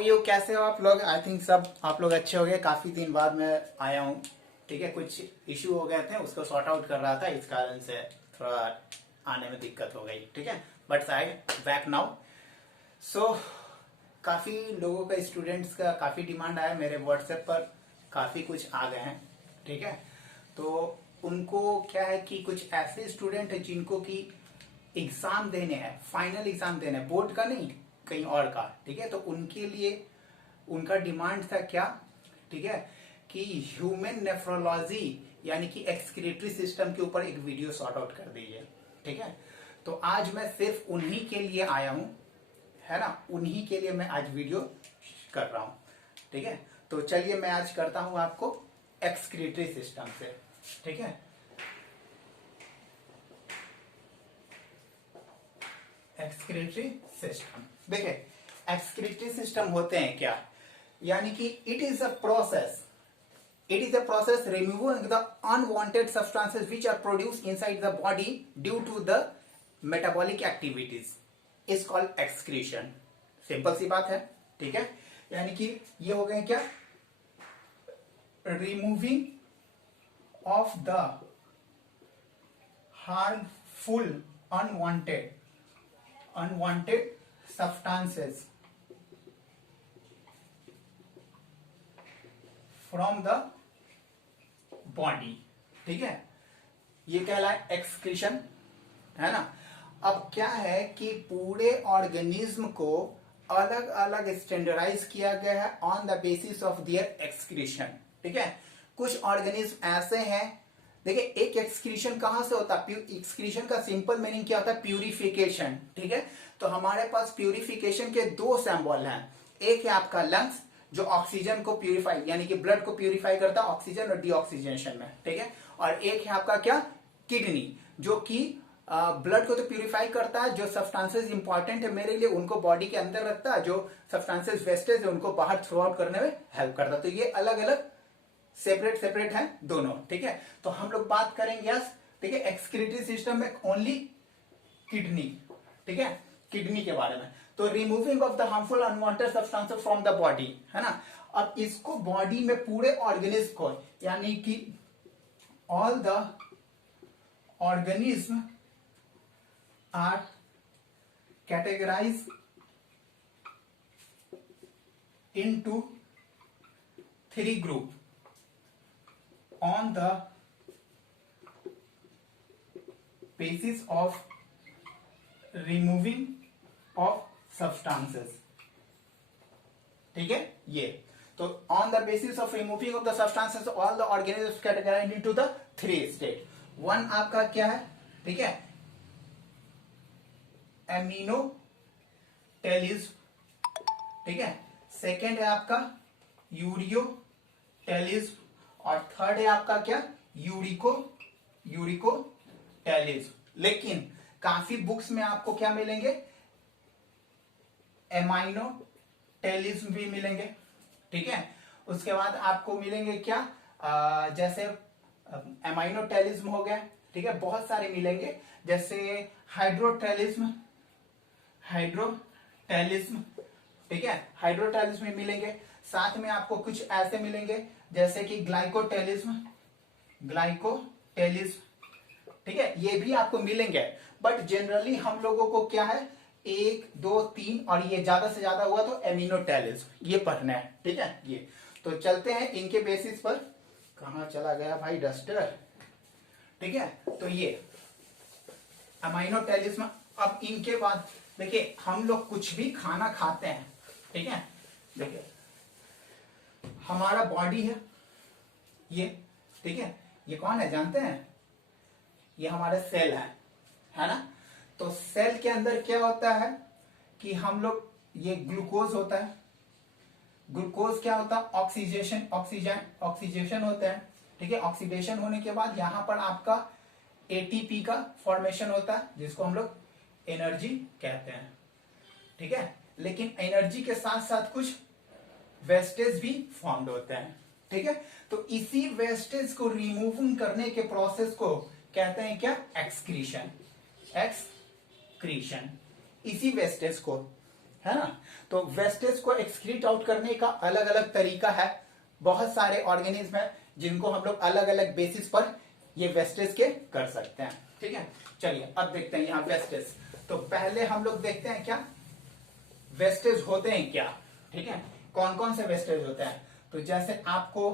You कैसे हो आप लोग? आई थिंक सब आप लोग अच्छे हो गए। काफी दिन बाद मैं आया हूँ। ठीक है, कुछ इश्यू हो गए थे, उसको सॉर्ट आउट कर रहा था, इस कारण से थोड़ा आने में दिक्कत हो गई। ठीक है, बट आई बैक नाउ। सो काफी लोगों का, स्टूडेंट्स का काफी डिमांड आया मेरे व्हाट्सएप पर, काफी कुछ आ गए हैं। ठीक है, तो उनको क्या है कि कुछ ऐसे स्टूडेंट है जिनको की एग्जाम देने हैं, फाइनल एग्जाम देने हैं, बोर्ड का नहीं कहीं और का। ठीक है, तो उनके लिए उनका डिमांड था क्या, ठीक है, कि ह्यूमन नेफ्रोलॉजी यानी कि एक्सक्रीटरी सिस्टम के ऊपर एक वीडियो सॉर्ट आउट कर दीजिए। ठीक है, तो आज मैं सिर्फ उन्हीं के लिए आया हूं, है ना, उन्हीं के लिए मैं आज वीडियो कर रहा हूं। ठीक है, तो चलिए मैं आज करता हूं आपको एक्सक्रीटरी सिस्टम से। ठीक है, एक्सक्रीटरी सिस्टम देखिए, एक्सक्रीटरी सिस्टम होते हैं क्या, यानी कि it is a process removing the unwanted substances which are produced inside the body due to the metabolic activities is called excretion. Simple सी बात है। ठीक है, यानी कि ये हो गए क्या, removing of the harmful unwanted substances from the body। ठीक है, ये कहलाए एक्सक्रीशन, है ना। अब क्या है कि पूरे ऑर्गेनिज्म को अलग अलग स्टैंडर्डाइज किया गया है on the basis of their excretion. ठीक है, कुछ ऑर्गेनिज्म ऐसे हैं, देखिए एक एक्सक्रीशन कहां से होता है, एक्सक्रीशन का सिंपल मीनिंग क्या होता है, प्यूरिफिकेशन। ठीक है, तो हमारे पास प्यूरिफिकेशन के दो सिंबल हैं। एक है आपका लंग्स जो ऑक्सीजन को प्यूरिफाई यानी कि ब्लड को प्यूरिफाई करता है ऑक्सीजन और डीऑक्सीजनेशन में। ठीक है, और एक है आपका क्या, किडनी, जो कि ब्लड को तो प्यूरिफाई करता है, जो सब्सटेंसेस इंपॉर्टेंट है मेरे लिए उनको बॉडी के अंदर रखता है, जो सब्सटेंसेस वेस्टेज है उनको बाहर थ्रो आउट करने में हेल्प करता है। तो ये अलग अलग सेपरेट है दोनों। ठीक है, तो हम लोग बात करेंगे यस, ठीक है, एक्सक्रीटरी सिस्टम में ओनली किडनी। ठीक है, किडनी के बारे में। तो removing of the harmful unwanted substances from the body, है ना। अब इसको बॉडी में पूरे ऑर्गेनिज्म को, यानी कि all the organism are categorise into 3 group on the basis of removing of substances। ठीक है, ये तो on the basis of removing of the substances all the organisms categorized into the 3 state। 1 आपका क्या है, ठीक है, एमिनोटेलिज्म। ठीक है, सेकेंड है आपका यूरियोटेलिज्म और थर्ड है आपका क्या, यूरिकोटेलिज्म। लेकिन काफी बुक्स में आपको क्या मिलेंगे, एमाइनोटेलिज्म भी मिलेंगे। ठीक है, उसके बाद आपको मिलेंगे क्या, जैसे एमाइनोटेलिज्म हो गया। ठीक है, बहुत सारे मिलेंगे, जैसे हाइड्रोटेलिज्म। ठीक है, हाइड्रोटेलिज्म में मिलेंगे। साथ में आपको कुछ ऐसे मिलेंगे जैसे कि ग्लाइकोटेलिज्म। ठीक है, ये भी आपको मिलेंगे, बट जनरली हम लोगों को क्या है, 1 2 3 और ये ज्यादा से ज्यादा हुआ तो एमिनोटेलिज्म ये पढ़ना है। ठीक है, ये तो चलते हैं इनके बेसिस पर। कहां चला गया भाई डस्टर। ठीक है, तो ये एमाइनोटेलिज्म। अब इनके बाद देखिए, हम लोग कुछ भी खाना खाते हैं, ठीक है, देखिए हमारा बॉडी है ये। ठीक है, ये कौन है जानते हैं, ये हमारे सेल है ना। तो सेल के अंदर क्या होता है कि हम लोग, ये ग्लूकोज होता है। ग्लूकोज क्या होता है, ऑक्सीजेशन होता है। ठीक है, ऑक्सीडेशन होने के बाद यहां पर आपका एटीपी का फॉर्मेशन होता है, जिसको हम लोग एनर्जी कहते हैं। ठीक है, लेकिन एनर्जी के साथ साथ कुछ वेस्टेज भी फॉर्म्ड होते हैं। ठीक है, तो इसी वेस्टेज को रिमूविंग करने के प्रोसेस को कहते हैं क्या, एक्सक्रीशन। इसी वेस्टेज को है ना। तो वेस्टेज को एक्सक्रीट आउट करने का अलग अलग तरीका है। बहुत सारे ऑर्गेनिज्म है जिनको हम लोग अलग अलग बेसिस पर ये वेस्टेज के कर सकते हैं। ठीक है, चलिए अब देखते हैं यहाँ वेस्टेज। तो पहले हम लोग देखते हैं क्या वेस्टेज होते हैं क्या। ठीक है, कौन कौन से वेस्टेज होते हैं। तो जैसे आपको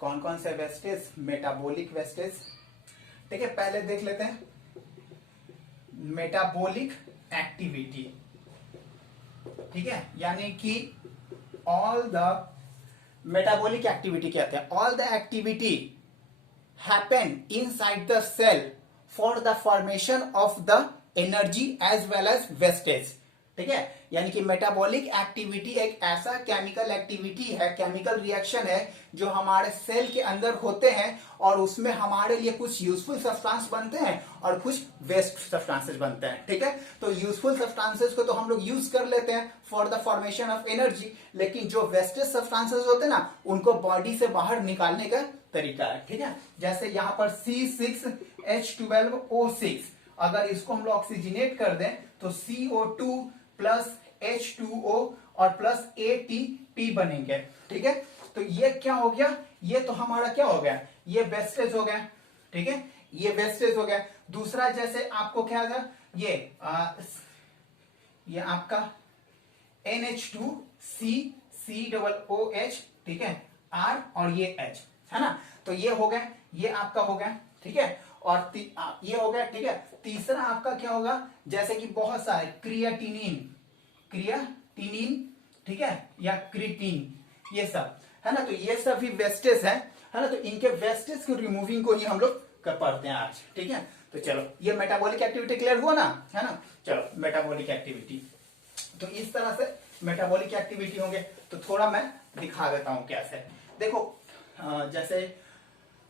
कौन कौन से वेस्टेज, मेटाबॉलिक वेस्टेज। ठीक है, पहले देख लेते हैं मेटाबॉलिक एक्टिविटी। ठीक है, यानी कि ऑल द मेटाबॉलिक एक्टिविटी कहते हैं all the activity happen inside the cell for the formation of the energy as well as wastage. ठीक है, यानी कि मेटाबॉलिक एक्टिविटी एक ऐसा केमिकल एक्टिविटी है, केमिकल रिएक्शन है जो हमारे सेल के अंदर होते हैं और उसमें हमारे लिए कुछ यूजफुल सब्सटेंस बनते हैं और कुछ वेस्ट सब्सटेंसेस बनते हैं। ठीक है, तो यूजफुल सब्सटेंसेस को तो हम लोग यूज कर लेते हैं for the formation of energy, लेकिन जो वेस्टेज सब्सटेंसेस होते हैं ना उनको बॉडी से बाहर निकालने का तरीका है। ठीक है, जैसे यहां पर C6H12O6 अगर इसको हम लोग ऑक्सीजनेट कर दें तो CO2 प्लस H2O और प्लस ATP बनेंगे। ठीक है, तो ये क्या हो गया, ये तो हमारा क्या हो गया, ये वेस्टेज हो गया। ठीक है, ये वेस्टेज हो गया। दूसरा जैसे आपको क्या था, ये आपका NH2COOH, ठीक है, R और ये H है ना, तो ये हो गया, ये आपका हो गया। ठीक है, और ये हो गया। ठीक है, तीसरा आपका क्या होगा, जैसे कि बहुत सारे क्रिएटिनिन, ठीक है, या क्रिटीन, ये सब है ना, तो ये सब भी वेस्टेज है ना, तो इनके वेस्टेज की रिमूविंग को ही हम लोग कर पढ़ते हैं आज। ठीक है, तो चलो ये मेटाबॉलिक एक्टिविटी क्लियर हुआ ना, है ना। चलो मेटाबॉलिक एक्टिविटी, तो इस तरह से मेटाबॉलिक एक्टिविटी होंगे। तो थोड़ा मैं दिखा देता हूं कैसे। देखो जैसे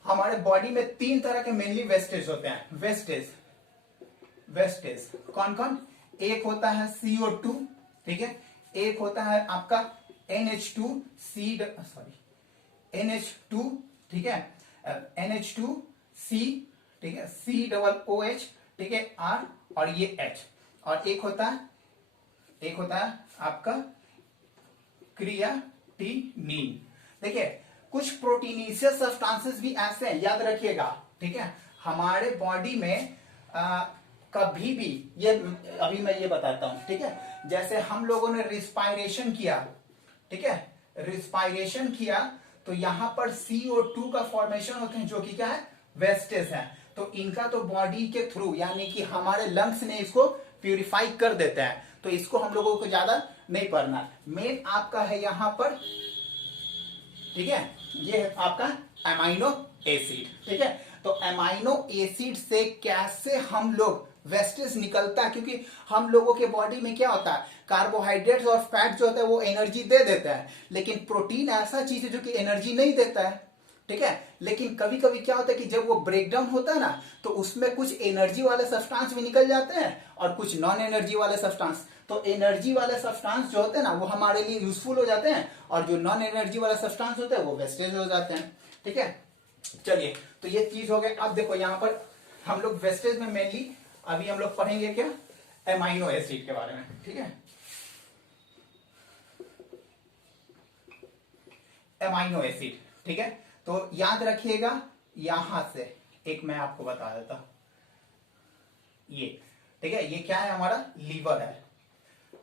हमारे बॉडी में 3 तरह के मेनली वेस्टेज होते हैं। वेस्टेज कौन कौन, एक होता है CO2, ठीक है, एक होता है आपका NH2C, ठीक है, NH2C, ठीक है, COOH, ठीक है, R और ये H, और एक होता है आपका क्रिएटिनिन। देखिए कुछ प्रोटीनेशियस सब्सटेंसेस भी ऐसे हैं, याद रखिएगा। ठीक है, हमारे बॉडी में कभी भी ये, अभी मैं ये बताता हूं। ठीक है, जैसे हम लोगों ने रिस्पायरेशन किया, ठीक है, रिस्पायरेशन किया तो यहां पर CO2 का फॉर्मेशन होते हैं जो कि क्या है, वेस्टेज है। तो इनका तो बॉडी के थ्रू यानी कि हमारे लंग्स ने इसको प्यूरिफाई कर देता है, तो इसको हम लोगों को ज्यादा नहीं पढ़ना। मेन आपका है यहां पर, ठीक है, ये है आपका अमाइनो एसिड। ठीक है, तो अमाइनो एसिड से कैसे हम लोग वेस्टेज निकलता है, क्योंकि हम लोगों के बॉडी में क्या होता है, कार्बोहाइड्रेट्स और फैट जो होता है वो एनर्जी दे देता है, लेकिन प्रोटीन ऐसा चीज है जो कि एनर्जी नहीं देता है। ठीक है, लेकिन कभी कभी क्या होता है कि जब वो ब्रेकडाउन होता है ना, तो उसमें कुछ एनर्जी वाले सब्सटेंस भी निकल जाते हैं और कुछ नॉन एनर्जी वाले सब्सटेंस। तो एनर्जी वाले सब्सटेंस जो होते हैं ना वो हमारे लिए यूजफुल हो जाते हैं, और जो नॉन एनर्जी वाले सब्सटेंस होते हैं वो वेस्टेज हो जाते हैं। ठीक है, चलिए तो ये चीज हो गया। अब देखो यहाँ पर हम लोग वेस्टेज में मेनली अभी हम लोग पढ़ेंगे क्या, एमाइनो एसिड के बारे में। ठीक है, एमाइनो एसिड, ठीक है, तो याद रखिएगा यहां से एक मैं आपको बता देता हूं, ये ठीक है, ये क्या है, हमारा लीवर है।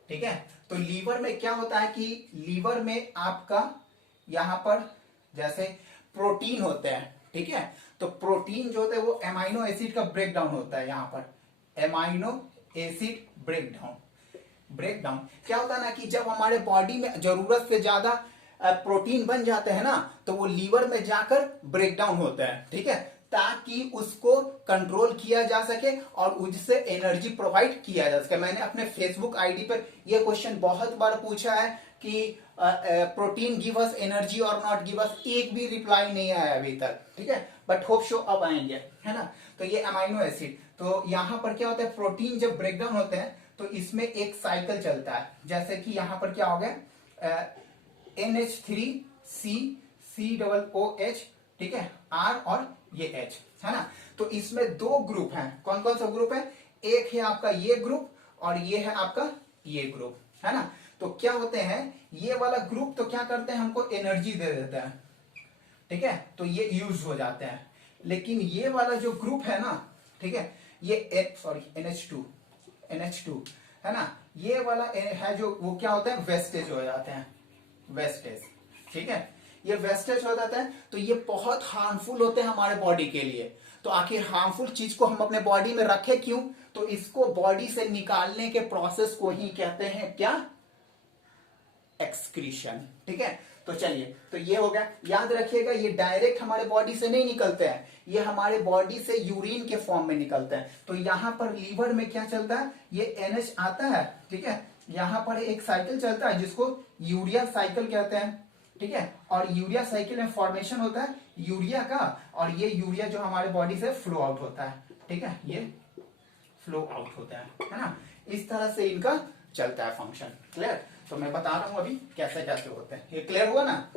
ठीक है, तो लीवर में क्या होता है कि लीवर में आपका यहां पर जैसे प्रोटीन होते हैं। ठीक है, तो प्रोटीन जो होता है वो एमाइनो एसिड का ब्रेकडाउन होता है। यहां पर एमाइनो एसिड ब्रेकडाउन क्या होता है ना कि जब हमारे बॉडी में जरूरत से ज्यादा प्रोटीन बन जाते हैं ना, तो वो लीवर में जाकर ब्रेकडाउन होता है। ठीक है, ताकि उसको कंट्रोल किया जा सके और उससे एनर्जी प्रोवाइड किया जा सके। मैंने अपने फेसबुक आईडी पर यह क्वेश्चन बहुत बार पूछा है कि प्रोटीन गिव अस एनर्जी और नॉट गिव अस, एक भी रिप्लाई नहीं आया अभी तक। ठीक है, बट होप शो अब आएंगे, है ना। तो ये अमाइनो एसिड, तो यहां पर क्या होता है, प्रोटीन जब ब्रेकडाउन होते हैं तो इसमें एक साइकिल चलता है। जैसे कि यहां पर क्या हो गया, NH3COOH, ठीक है, R और ये H, है ना। तो इसमें 2 ग्रुप हैं। कौन कौन सा ग्रुप है, एक है आपका ये ग्रुप और ये है आपका ये ग्रुप, है ना। तो क्या होते हैं ये वाला ग्रुप, तो क्या करते हैं हमको एनर्जी दे देते हैं, ठीक है, तो ये यूज हो जाते हैं। लेकिन ये वाला जो ग्रुप है ना, ठीक है, ये NH2 है ना, ये वाला है जो वो क्या होता है वेस्टेज हो जाते हैं, वेस्टेज, ठीक है, ये वेस्टेज हो जाता है। तो ये बहुत हार्मफुल होते हैं हमारे बॉडी के लिए। तो आखिर हार्मफुल चीज को हम अपने बॉडी में रखें क्यों? तो इसको बॉडी से निकालने के प्रोसेस को ही कहते हैं क्या? एक्सक्रीशन, ठीक है। तो चलिए, तो ये हो गया। याद रखिएगा ये डायरेक्ट हमारे बॉडी से नहीं निकलते हैं, ये हमारे बॉडी से यूरिन के फॉर्म में निकलते हैं। तो यहां पर लीवर में क्या चलता है, ये NH आता है, ठीक है, यहां पर एक साइकिल चलता है जिसको यूरिया साइकिल कहते हैं, ठीक है। और यूरिया साइकिल में फॉर्मेशन होता है यूरिया का, और ये यूरिया जो हमारे बॉडी से फ्लो आउट होता है, ठीक है, ये फ्लो आउट होता है ना। इस तरह से इनका चलता है फंक्शन। क्लियर? तो मैं बता रहा हूं अभी कैसे कैसे होते हैं। ये क्लियर हुआ ना?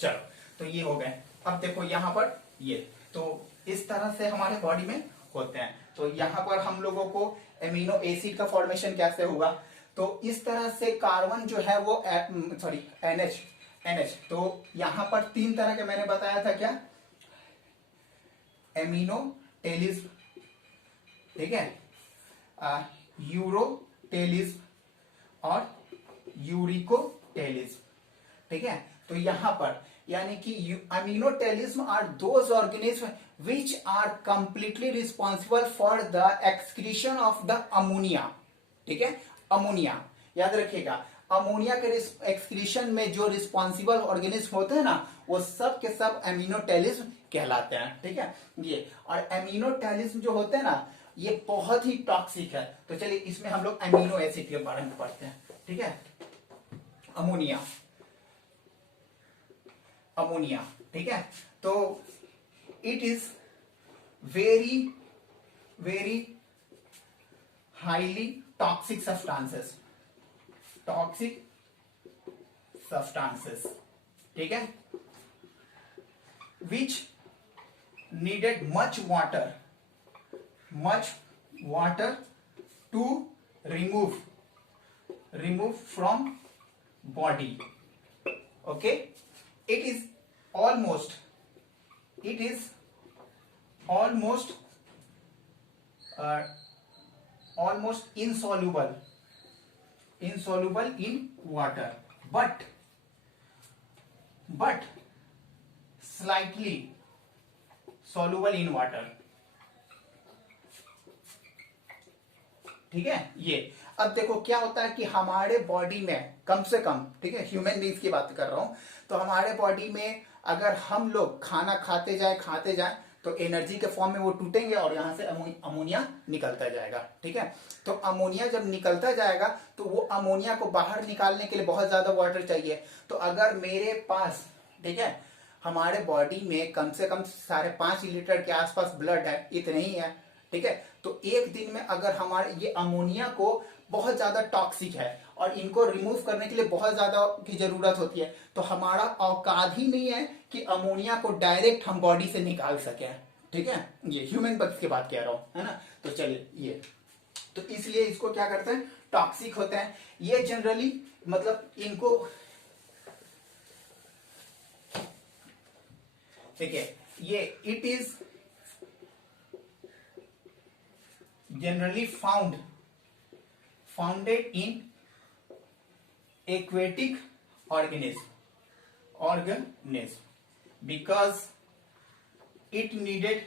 चलो, तो ये हो गए। अब देखो यहां पर ये, तो इस तरह से हमारे बॉडी में होते हैं। तो यहां पर हम लोगों को एमिनो एसिड का फॉर्मेशन कैसे हुआ, तो इस तरह से कार्बन जो है वो NH, तो यहां पर 3 तरह के मैंने बताया था, क्या? एमिनोटेलिज्म, ठीक है, यूरोटेलिज्म और यूरिकोटेलिज्म, ठीक है। तो यहां पर यानी कि ammonotelism are those organisms which are completely responsible for the excretion of the ammonia, ठीक है, अमोनिया। याद रखिएगा, अमोनिया के एक्सक्रीशन में जो रिस्पॉन्सिबल ऑर्गेनिज्म होते हैं ना, वो सब के सब एमिनोटेलिज्म कहलाते हैं, ठीक है। ये और एमिनोटेलिज्म जो होते हैं ना, ये बहुत ही टॉक्सिक है। तो चलिए इसमें हम लोग एमिनो एसिड के बारे में पढ़ते हैं, ठीक है। अमोनिया, ठीक है। तो it is very very highly toxic substances, ठीक है, which needed much water to remove from body. Okay, it is almost insoluble in water, but slightly soluble in water, ठीक है। ये अब देखो क्या होता है कि हमारे बॉडी में कम से कम, ठीक है, ह्यूमन बींग्स की बात कर रहा हूं, तो हमारे बॉडी में अगर हम लोग खाना खाते जाए तो एनर्जी के फॉर्म में वो टूटेंगे और यहां से अमोनिया निकलता जाएगा, ठीक है। तो अमोनिया जब निकलता जाएगा तो वो अमोनिया को बाहर निकालने के लिए बहुत ज्यादा वाटर चाहिए। तो अगर मेरे पास, ठीक है, हमारे बॉडी में कम से कम 5.5 लीटर के आसपास ब्लड है, इतने ही है, ठीक है। तो एक दिन में अगर हमारे ये अमोनिया को बहुत ज्यादा टॉक्सिक है और इनको रिमूव करने के लिए बहुत ज्यादा की जरूरत होती है, तो हमारा औकात ही नहीं है कि अमोनिया को डायरेक्ट हम बॉडी से निकाल सके, ठीक है। ये ह्यूमन बग्स की बात कह रहा हूं, है ना। तो चलिए ये, तो इसलिए इसको क्या करते हैं, टॉक्सिक होते हैं ये जनरली, मतलब इनको, ठीक है, ये it is generally founded in aquatic organism because it needed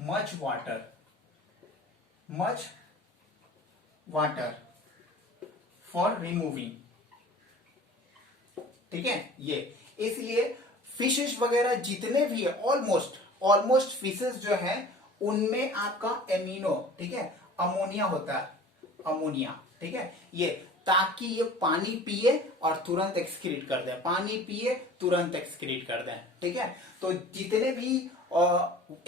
much water for removing, ठीक है। ये इसलिए फिशेस वगैरह जितने भी है, ऑलमोस्ट फिशेस जो है उनमें आपका एमिनो, ठीक है, अमोनिया होता है, अमोनिया, ठीक है। ये ताकि ये पानी पिए और तुरंत एक्सक्रीट कर दे, पानी पिए तुरंत एक्सक्रीट कर दे, ठीक है। तो जितने भी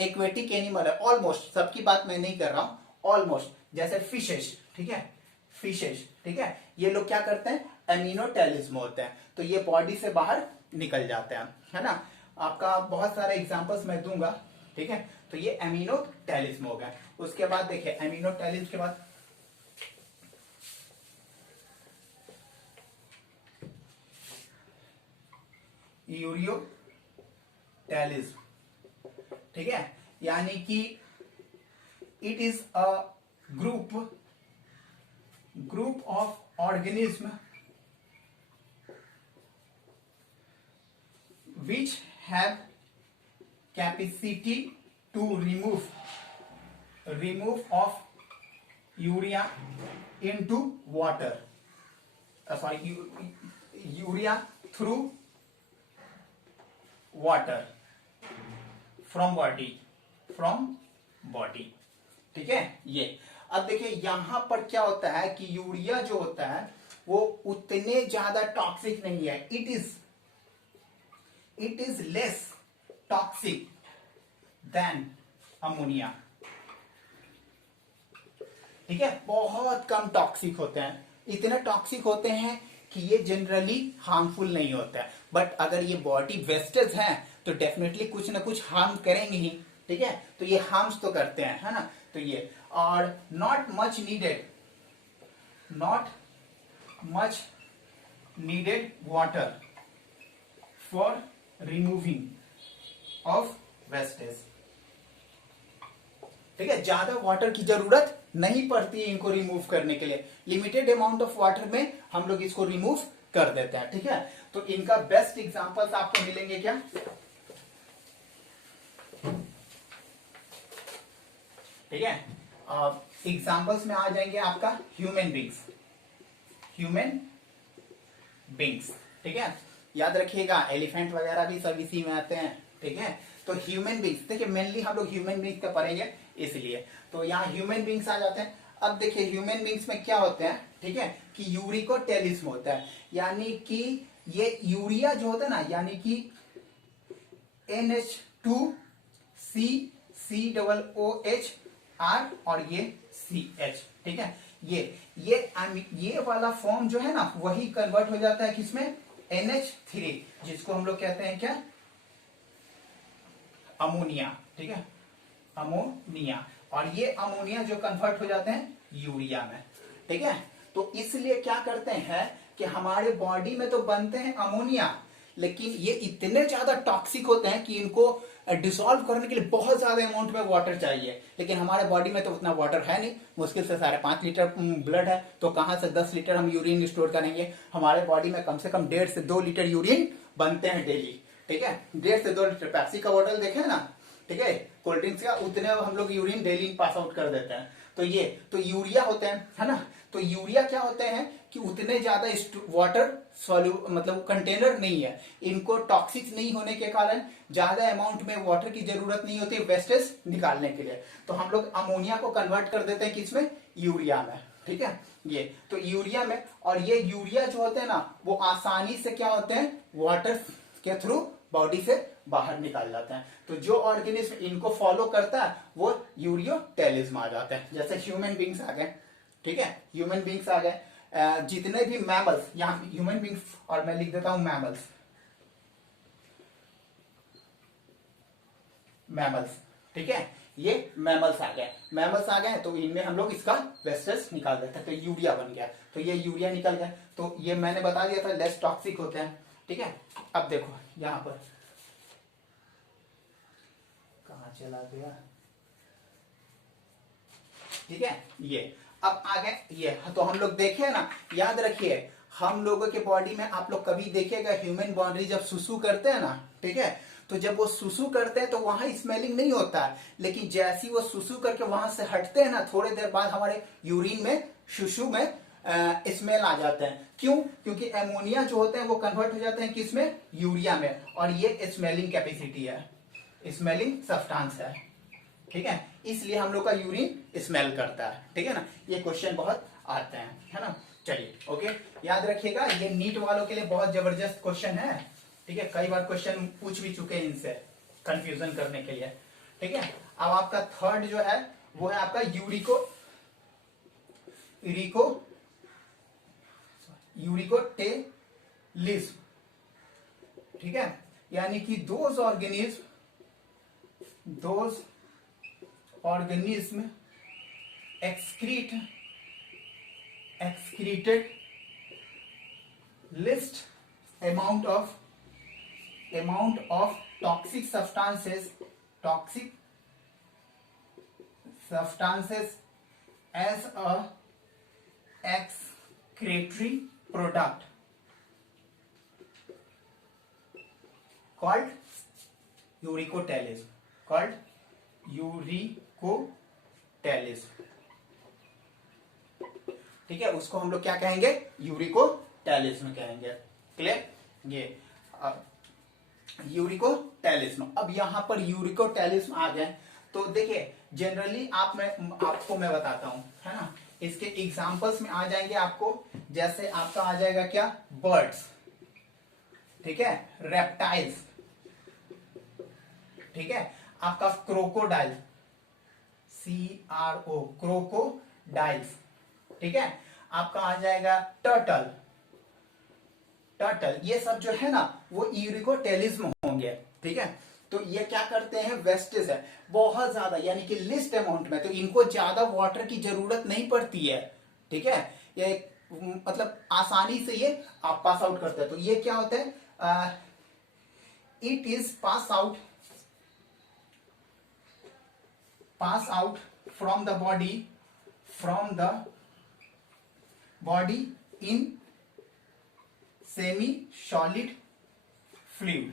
एक्वेटिक एनिमल है, ऑलमोस्ट सबकी बात मैं नहीं कर रहा हूं, ऑलमोस्ट, जैसे फिशेस, ठीक है, फिशेस, ठीक है, ये लोग क्या करते हैं, एमिनोटेलिज्म होते हैं, तो ये बॉडी से बाहर निकल जाते हैं, है ना। आपका बहुत सारे एग्जांपल्स मैं दूंगा, ठीक है। तो ये एमिनोटेलिज्म हो गया। उसके बाद देखिए एमिनोटेलिज्म के बाद यूरियोटेलिज्म, ठीक है, यानी कि it is a group of organism which have capacity to remove of urea into water, urea through water from body, ठीक है। ये अब देखिए यहां पर क्या होता है कि यूरिया जो होता है वो उतने ज्यादा टॉक्सिक नहीं है, it is less toxic than ammonia, ठीक है, बहुत कम टॉक्सिक होते हैं, इतने टॉक्सिक होते हैं कि ये जनरली हार्मफुल नहीं होता है, बट अगर ये बॉडी वेस्टेज हैं तो डेफिनेटली कुछ ना कुछ हार्म करेंगे ही, ठीक है, तो ये हार्म्स तो करते हैं, है ना, तो ये और not much needed water for removing of wastage, ठीक है, ज्यादा वाटर की जरूरत नहीं पड़ती है इनको रिमूव करने के लिए, लिमिटेड अमाउंट ऑफ वाटर में हम लोग इसको रिमूव कर देते हैं, ठीक है। तो इनका बेस्ट एग्जांपल्स आपको मिलेंगे क्या, ठीक है, एग्जांपल्स में आ जाएंगे आपका ह्यूमन बींग्स, ठीक है, याद रखिएगा एलिफेंट वगैरह भी सब इसी में आते हैं, ठीक है। तो ह्यूमन बींग्स, देखिए मेनली हम लोग ह्यूमन बींग्स का पढ़ेंगे इसलिए, तो यहाँ ह्यूमन बींग्स आ जाते हैं। अब देखिए ह्यूमन बींग्स में क्या होते हैं, ठीक है, कि यूरिकोटेलिज्म होता है, यानी कि ये यूरिया जो होता है ना, यानी कि NH2CCOOHR और ये CH, ठीक है, ये वाला फॉर्म जो है ना वही कन्वर्ट हो जाता है किसमें, NH3, जिसको हम लोग कहते हैं क्या, अमोनिया, ठीक है, अमोनिया, और ये अमोनिया जो कन्वर्ट हो जाते हैं यूरिया में, ठीक है। तो इसलिए क्या करते हैं कि हमारे बॉडी में तो बनते हैं अमोनिया, लेकिन ये इतने ज्यादा टॉक्सिक होते हैं कि इनको डिसॉल्व करने के लिए बहुत ज्यादा अमाउंट में वाटर चाहिए, लेकिन हमारे बॉडी में तो उतना वाटर है नहीं, मुश्किल से 5.5 लीटर ब्लड है, तो कहां से 10 लीटर हम यूरिन स्टोर करेंगे, हमारे बॉडी में कम से कम 1.5 से 2 लीटर यूरिन बनते हैं डेली, ठीक है, 1.5 से 2 लीटर, पेप्सी का बोतल देखे ना, ठीक है, कोल्ड ड्रिंक्स का उतने हम लोग यूरिन डेली पास आउट कर देते हैं, तो ये तो यूरिया होते हैं, है ना, तो यूरिया क्या होते हैं कि उतने ज्यादा वाटर मतलब कंटेनर नहीं है, इनको टॉक्सिक नहीं होने के कारण ज्यादा अमाउंट में वाटर की जरूरत नहीं होती वेस्टेज निकालने के लिए, तो हम लोग अमोनिया को कन्वर्ट कर देते हैं किसमें, यूरिया में, ठीक है, ये तो यूरिया में, और ये यूरिया जो होते हैं ना वो आसानी से क्या होते हैं वाटर के थ्रू बॉडी से बाहर निकाल जाते हैं, तो जो ऑर्गेनिज्म इनको फॉलो करता है वो यूरियोटेलिज्म आ जाता है, जैसे ह्यूमन बींग्स आ गए, ठीक है, ह्यूमन बींग्स आ गए, जितने भी मैमल्स, यहाँ ह्यूमन बींग्स और मैं लिख देता हूं मैमल्स, ठीक है, ये मैमल्स आ गए, तो इनमें हम लोग इसका वेस्टेज निकाल देते हैं, तो यूरिया बन गया, तो ये यूरिया निकल गया, तो ये मैंने बता दिया था लेस टॉक्सिक होते हैं, ठीक है। अब देखो यहां पर कहां चला गया, ठीक है, ये अब आ गए ये, तो हम लोग देखे ना, याद रखिए हम लोगों के बॉडी में आप लोग कभी देखेगा ह्यूमन बॉडी जब सुसु करते हैं ना, ठीक है, तो जब वो सुसु करते हैं तो वहां स्मेलिंग नहीं होता है, लेकिन जैसे ही वो सुसु करके वहां से हटते हैं ना, थोड़ी देर बाद हमारे यूरिन में सुसु में स्मेल आ जाते हैं, क्यों, क्योंकि एमोनिया जो होते हैं वो कन्वर्ट हो जाते हैं किसमें, यूरिया में, और ये स्मेलिंग कैपेसिटी है, स्मेलिंग सब्सटेंस है, ठीक है, इसलिए हम लोग का यूरिन स्मेल करता है, ठीक है ना, ये क्वेश्चन बहुत आते हैं, है ना, चलिए ओके, याद रखिएगा ये नीट वालों के लिए बहुत जबरदस्त क्वेश्चन है, ठीक है, कई बार क्वेश्चन पूछ भी चुके हैं इनसे कंफ्यूजन करने के लिए, ठीक है। अब आपका थर्ड जो है वो है आपका यूरिकोटेलिज्म, ठीक है, यानी कि those organism excreted least amount of amount of toxic substances as a excretory product called यूरिकोटैलिज्म। ठीक है, उसको हम लोग क्या कहेंगे, यूरिकोटैलिज्म कहेंगे। क्लियर, ये यूरिकोटैलिज्म। अब यहां पर यूरिकोटैलिज्म आ गए तो देखिए जनरली आपको मैं बताता हूं, है ना, इसके एग्जांपल्स में आ जाएंगे आपको। जैसे आपका आ जाएगा क्या, बर्ड्स, ठीक है, रेप्टाइल्स, ठीक है, आपका क्रोकोडाइल, CRO, क्रोकोडाइल्स, ठीक है, आपका आ जाएगा टर्टल, ये सब जो है ना वो यूरिकोटैलिज्म होंगे। ठीक है, तो ये क्या करते हैं, वेस्टेज है बहुत ज्यादा, यानी कि लिस्ट अमाउंट में, तो इनको ज्यादा वाटर की जरूरत नहीं पड़ती है। ठीक है, ये मतलब आसानी से ये आप पास आउट करते हैं। तो ये क्या होता है, it is pass out from the body in semi solid fluid.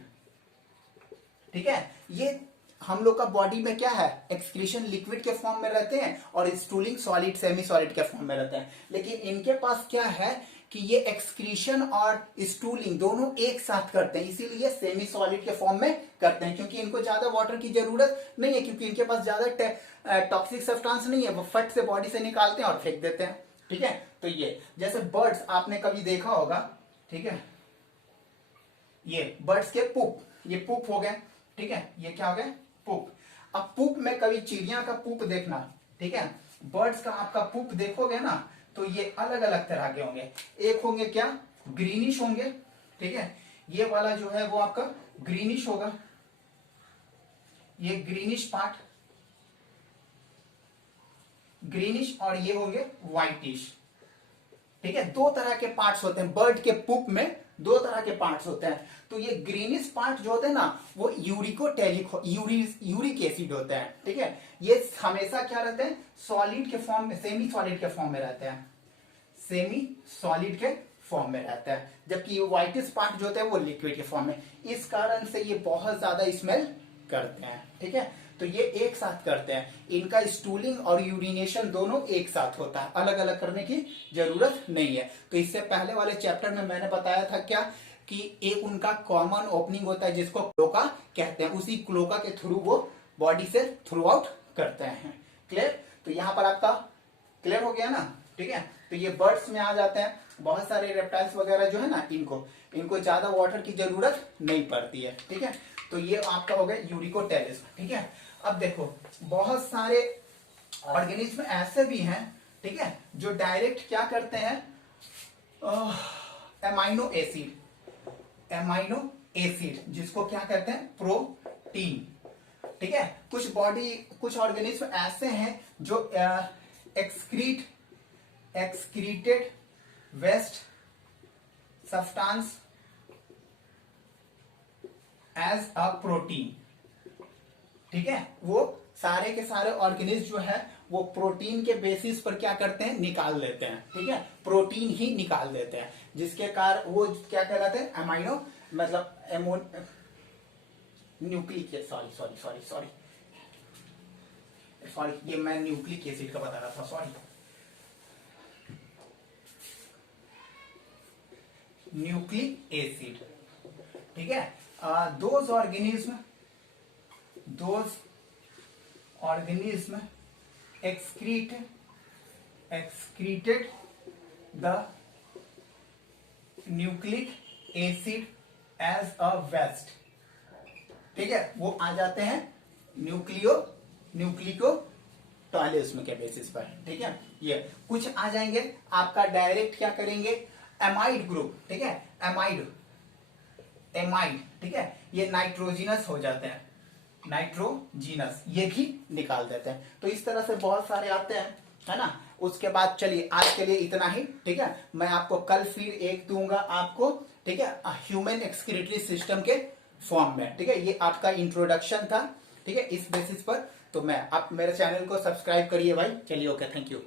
ठीक है, ये हम लोग का बॉडी में क्या है, एक्सक्रीशन लिक्विड के फॉर्म में रहते हैं और स्टूलिंग सॉलिड सेमी सॉलिड के फॉर्म में रहते हैं। लेकिन इनके पास क्या है कि ये एक्सक्रीशन और स्टूलिंग दोनों एक साथ करते हैं, इसीलिए सेमी सॉलिड के फॉर्म में करते हैं, क्योंकि इनको ज्यादा वाटर की जरूरत नहीं है, क्योंकि इनके पास ज्यादा टॉक्सिक सब्सटेंस नहीं है, वो फट से बॉडी से निकालते हैं और फेंक देते हैं। ठीक है, तो ये जैसे बर्ड्स आपने कभी देखा होगा, ठीक है, ये बर्ड्स के पुप, ये पुप हो गए। ठीक है, ये क्या हो गए, पुप। अब पुप में कभी चिड़िया का पुप देखना, ठीक है, बर्ड्स का आपका पुप देखोगे ना तो ये अलग अलग तरह के होंगे। एक होंगे क्या, ग्रीनिश होंगे, ठीक है, ये वाला जो है वो आपका ग्रीनिश होगा, ये ग्रीनिश पार्ट, ग्रीनिश, और ये होंगे व्हाइटिश। ठीक है, दो तरह के पार्ट्स होते हैं बर्ड के पुप में, दो तरह के पार्ट्स होते हैं। तो ये ग्रीनिश पार्ट जो होते हैं ना वो यूरिक एसिड होते हैं। ठीक है, ये हमेशा क्या रहते हैं, सॉलिड के फॉर्म में, सेमी सॉलिड के फॉर्म में रहते हैं, सेमी सॉलिड के फॉर्म में रहता है, जबकि ये व्हाइटिश पार्ट जो होता है वो लिक्विड के फॉर्म में। इस कारण से ये बहुत ज्यादा स्मेल करते हैं। ठीक है, तो ये एक साथ करते हैं, इनका स्टूलिंग और यूरिनेशन दोनों एक साथ होता है, अलग अलग करने की जरूरत नहीं है। तो इससे पहले वाले चैप्टर में मैंने बताया था क्या कि एक उनका कॉमन ओपनिंग होता है जिसको क्लोका कहते हैं, उसी क्लोका के थ्रू वो बॉडी से थ्रू आउट करते हैं। क्लियर, तो यहां पर आपका क्लियर हो गया ना। ठीक है, तो ये बर्ड्स में आ जाते हैं, बहुत सारे रेप्टाइल्स वगैरह जो है ना इनको ज्यादा वाटर की जरूरत नहीं पड़ती है। ठीक है, तो ये आपका हो गया यूरिकोटैलिज्म। ठीक है, अब देखो बहुत सारे ऑर्गेनिज्म ऐसे भी हैं, ठीक है, जो डायरेक्ट क्या करते हैं, एमाइनो एसिड जिसको क्या कहते हैं, प्रोटीन। ठीक है, कुछ ऑर्गेनिज्म ऐसे हैं जो excreted waste substance as a protein. ठीक है, वो सारे के सारे ऑर्गेनिज्म जो है वो प्रोटीन के बेसिस पर क्या करते हैं, निकाल लेते हैं। ठीक है, प्रोटीन ही निकाल देते हैं, जिसके कारण वो क्या कहलाते हैं, अमाइनो, मतलब न्यूक्लिक, सॉरी ये मैं न्यूक्लिक एसिड का बता रहा था, सॉरी, न्यूक्लिक एसिड। ठीक है, those organism excreted the nucleic acid as a waste। ठीक है, वो आ जाते हैं न्यूक्लिकोटैलिज्म के बेसिस पर। ठीक है, ये कुछ आ जाएंगे आपका डायरेक्ट क्या करेंगे, एमाइड ग्रुप। ठीक है, एमाइड, ठीक है, ये नाइट्रोजिनस हो जाते हैं, नाइट्रोजीनस, ये भी निकाल देते हैं। तो इस तरह से बहुत सारे आते हैं, है ना। उसके बाद चलिए आज के लिए इतना ही। ठीक है, मैं आपको कल फिर एक दूंगा आपको, ठीक है, ह्यूमन एक्सक्रीटरी सिस्टम के फॉर्म में। ठीक है, ये आपका इंट्रोडक्शन था। ठीक है, इस बेसिस पर तो मैं आप मेरे चैनल को सब्सक्राइब करिए भाई। चलिए, ओके, थैंक यू।